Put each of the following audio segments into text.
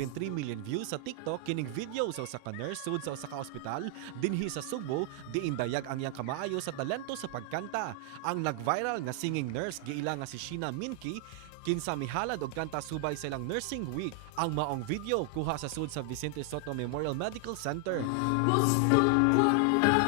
apin 3 million views sa TikTok kining video sa usa ka nurse sud sa usa ka ospital dinhi sa Subo diin dayag ang iyang kamaayo sa talento sa pagkanta. Ang nag-viral nga singing nurse giila nga si Sheena Minky kinsa mihalad og kanta subay sa ilang nursing week. Ang maong video kuha sa sud sa Vicente Sotto Memorial Medical Center. Gusto ko na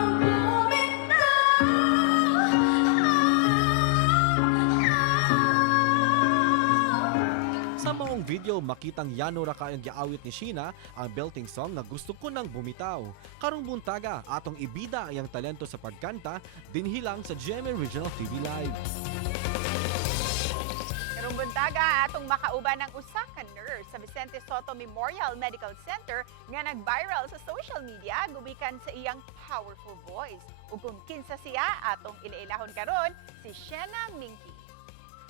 Sa maong video, makitang yano ra kayang giawit ni Sheena ang belting song nga gusto ko nang bumitaw. Karong buntaga, atong ibida ang talento sa pagkanta dinhilang sa GMA Regional TV Live. Karong buntaga, atong makauban ng usa ka nurse sa Vicente Sotto Memorial Medical Center nga nag-viral sa social media gumikan sa iyang powerful voice. Ug kung kinsa siya, atong ilailahon karon si Sheena Minky.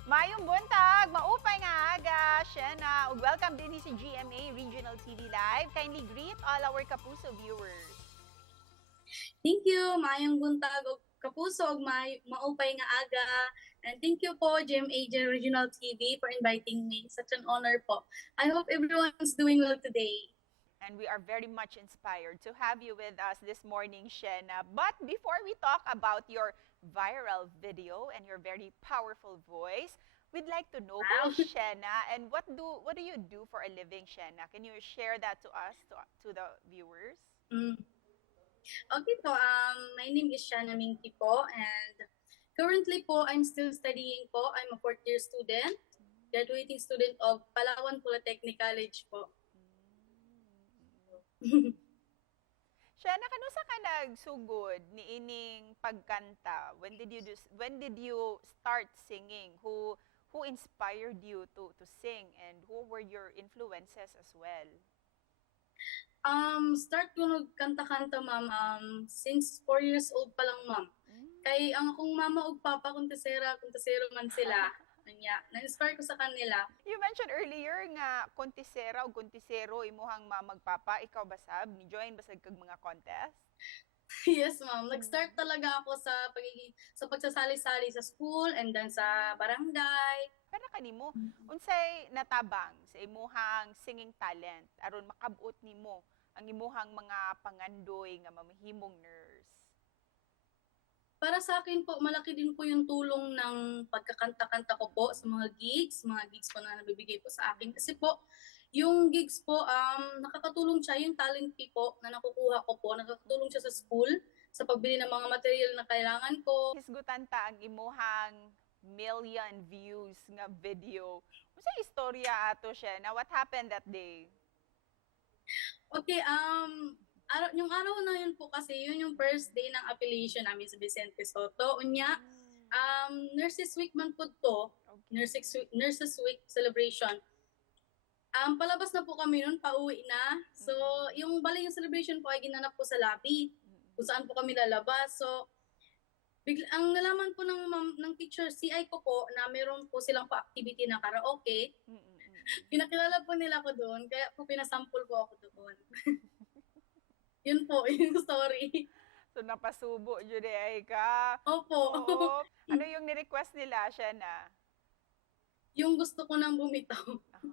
Mayong buntag, maupay nga aga, Sheena, ug welcome din si GMA Regional TV Live. Kindly greet all our Kapuso viewers. Thank you, Mayang Buntag o Kapuso, maupay nga aga. And thank you po, GMA Regional TV, for inviting me. Such an honor po. I hope everyone's doing well today. And we are very much inspired to have you with us this morning, Sheena. But before we talk about your viral video and your very powerful voice, we'd like to know Wow. who is Sheena and what do you do for a living, Sheena? Can you share that to us, to the viewers? Okay po, my name is Sheena Minky po, and currently po, I'm still studying po. I'm a fourth year student, graduating student of Palawan Polytechnic College po. Sheena, kanusa ka nagsugod ni ining pagkanta? When did you start singing? Who inspired you to sing and who were your influences as well? Start ko nagkanta-kanta, ma'am, since 4 years old pa lang, ma'am. Kay ang akong mama ug papa kuntesero man sila. Anya, na-inspire ko sa kanila. You mentioned earlier nga kontisera o kontisero imuhang mamagpapa, ikaw ba sab? Ni join ba sa kag mga contest? Yes, ma'am. Nag-start talaga ako sa pagsasali-sali sa school and then sa barangay. Para kanimo, unsay natabang sa imuhang singing talent aron makabut nimo ang imuhang mga pangandoy nga mamahimong nurse? Para sa akin po, malaki din po yung tulong ng pagkakanta-kanta ko po sa mga gigs po na nabibigay po sa akin. Kasi po, yung gigs po, nakakatulong siya, yung talent fee po na nakukuha ko po, nakakatulong siya sa school, sa pagbili ng mga material na kailangan ko. Hisgutan ta ang imuhang million views nga video. Unsay istorya ato siya? Na what happened that day? Okay, yung araw na yun po kasi, yun yung first day ng affiliation namin sa Vicente Sotto. Unya, Nurses Week man po to, Okay. Nurses Week celebration. Palabas na po kami nun, pauwi na. So, yung celebration po ay ginanap po sa lobby, kung saan po kami lalabas. So, ang nalaman po ng teacher CI ko po na meron po silang pa-activity na karaoke. Pinakilala po nila ko doon, kaya po pinasample po ako doon. Yun po, yung story. So napasubo jud ay ka. Opo. Oo. Ano yung ni-request nila, Sheena? Yung gusto ko nang bumitaw. Okay.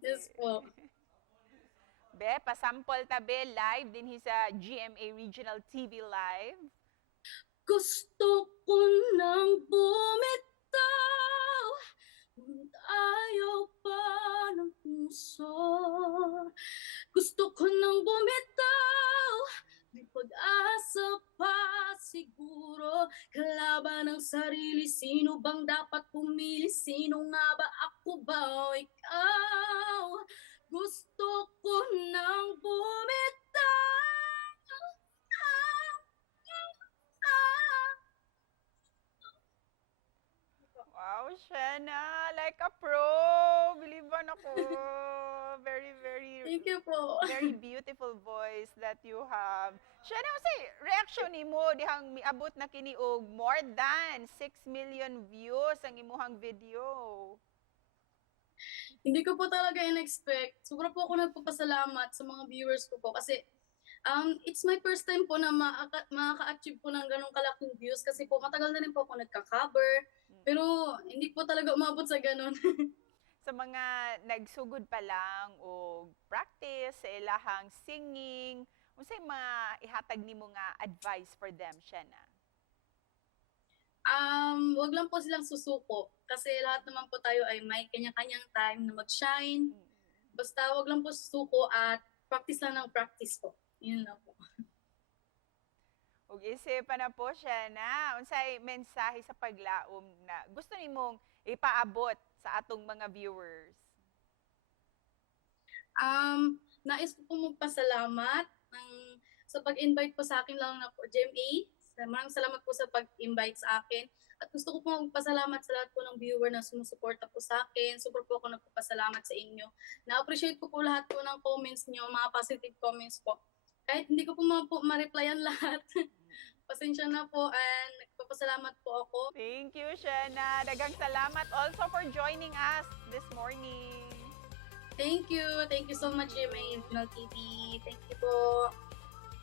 Yes po. Be, pasample tabi live din sa GMA Regional TV Live. Gusto ko nang bumitaw, ngunit ayaw pa ng puso. Gusto ko nang bumitaw, may pag-asa pa siguro. Kalaban ng sarili, sino bang dapat pumili? Sino nga ba, ako ba o ikaw? Gusto ko nang bumitaw. Wow, Sheena, like a pro. Biliban ako. Very, Thank you po. very beautiful voice that you have. Sheena, say reaction nimo dihang miabot na kini og more than 6 million views ang imuhang video. Hindi ko po talaga in-expect. Sobra po ako nagpapasalamat sa mga viewers ko po kasi it's my first time po na makaka-achieve po ng ganong kalaking views kasi po matagal na rin po ako nagka-cover. Pero hindi po talaga umabot sa ganon. sa mga nagsugod pa lang o practice sa ilahang singing, unsay mga ihatag nimo nga advice for them siya na? Wag lang po silang susuko kasi lahat naman po tayo ay may kanya-kanyang time na mag-shine. Mm. Basta wag lang po susuko at practice lang ng practice po. Yun lang po. Ug isipan na po siya na unsay mensahe sa paglaom na gusto nimong ipaabot sa atong mga viewers. Nais ko po magpasalamat sa pag-invite po sa akin lang na po, GMA. Maraming salamat po sa pag-invite sa akin. At gusto ko po magpasalamat sa lahat po ng viewer na sumusuporta po sa akin. Super po ako nagpapasalamat sa inyo. Na-appreciate ko po lahat po ng comments niyo, mga positive comments po. Kahit hindi ko po ma-replyan lahat. Pasensya na po and nagpapasalamat po ako. Thank you, Shena. Daghang salamat also for joining us this morning. Thank you. Thank you so much, GMA Regional TV. Thank you po.